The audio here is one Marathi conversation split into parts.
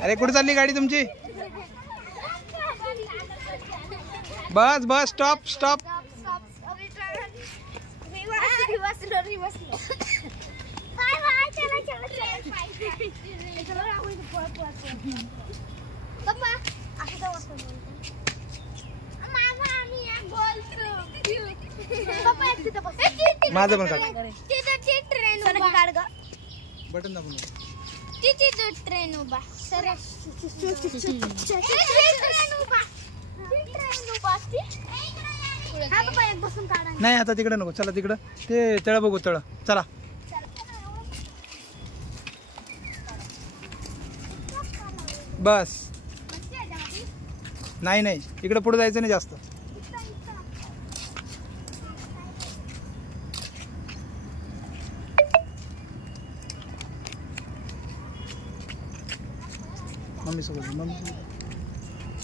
अरे कुठे चालली गाडी तुमची? बस बस स्टॉप स्टॉप. माझं पण काढ. बटन दाबून ट्रेन उभा नाही आता तिकडे नको. चला तिकडं ते तळ बघू. तळ चला. बस. नाही नाही इकडे पुढे जायचं नाही जास्त. मम्मी सोबत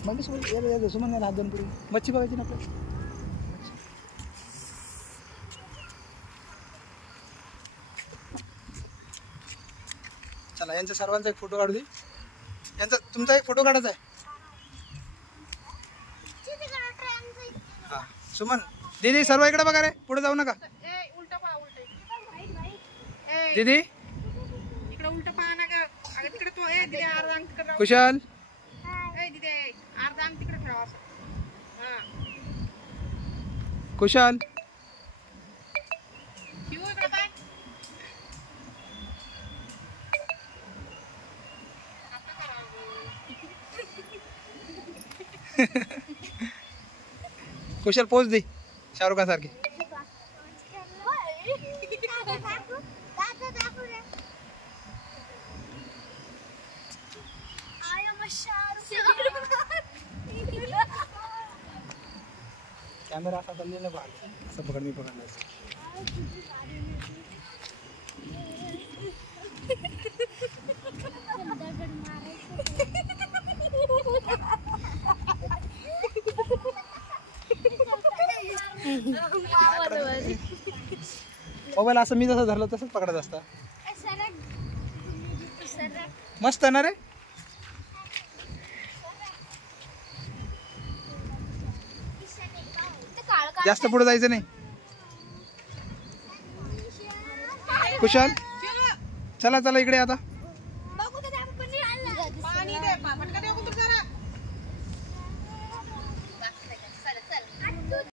मम्मी सोबत सुमन हात दोन पुढे. मच्छी बघायची ना आपल्याला. चला यांचा सर्वांचा एक फोटो काढू दे. यांचा तुमचा एक फोटो काढायचा आहे. हा सुमन दीदी सर्व इकडे बघा रे. पुढे जाऊ नका दीदी. कुशाल कुशाल कुशल पोच दे शाहरुख खान सारखी. कॅमेरा असा चाललेला बघ. असं पकड मी पकडणार. मोबाईल असं मी जसं धरलं तसंच पकडत असता. मस्त ना रे. जास्त पुढे जायचं नाही. कुशाल चला चला इकडे आता.